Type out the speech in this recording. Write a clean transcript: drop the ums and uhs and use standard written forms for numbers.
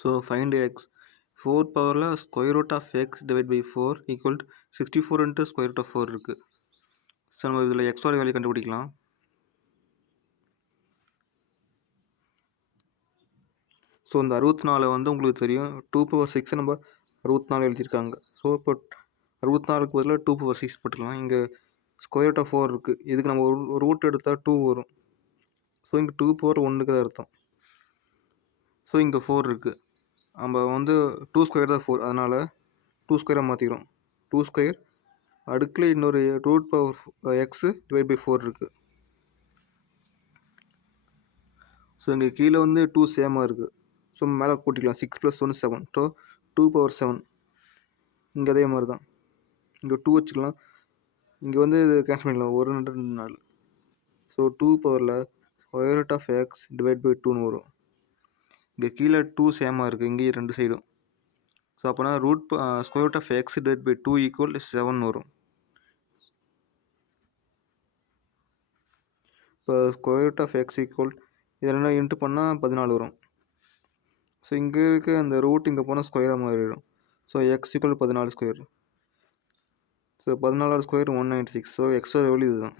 So find x 4 பவரில் square root of x divide by 4 equal 64 into square root of 4 இருக்குது. So நம்ம இதில் எக்ஸோட வேல்யூ கண்டுபிடிக்கலாம். ஸோ இந்த 64 வந்து உங்களுக்கு தெரியும் 2 பவர் 6 நம்ம 64 எழுதியிருக்காங்க. ஸோ இப்போ 64க்கு பதிலாக 2 பவர் 6 போட்டுக்கலாம். இங்கே ஸ்கொயர் ரூட் ஆஃப் 4 இருக்குது. இதுக்கு நம்ம ஒரு ரூட் எடுத்தால் 2 வரும். ஸோ இங்கே 2 பவர் 1க்கு தான் அர்த்தம். ஸோ இங்கே 4 இருக்குது. நம்ம வந்து 2 ஸ்கொயர் தான் 4, அதனால் 2 ஸ்கொயராக மாற்றிக்கிறோம். 2 ஸ்கொயர் அடுக்கில் இன்னொரு root power x divide by 4 இருக்குது. ஸோ இங்கே கீழே வந்து 2 சேமாக இருக்குது. ஸோ மேலே கூட்டிக்கலாம். 6 + 1 7. So 2 power 7. இங்கே அதே மாதிரி தான். இங்கே 2 வச்சுக்கலாம். இங்கே வந்து இது கேன்சல் பண்ணிக்கலாம். 1 2 4. ஸோ 2 பவரில் square root of x divide by 2ன்னு வரும். இங்கே கீழே 2 சேமாக இருக்குது. இங்கேயும் 2 சைடும். ஸோ அப்போனா square root of x divide by 2 equal 7 வரும். இப்போ square root of x equal இதை ரெண்டும் இன்ட்டு பண்ணால் 14 வரும். ஸோ இங்கே இருக்க அந்த ரூட் இங்கே போனால் ஸ்கொயராக மாறிடும். So X equal 14 square. So 14 square 196. So எக்ஸோட வேல்யூ இதுதான்.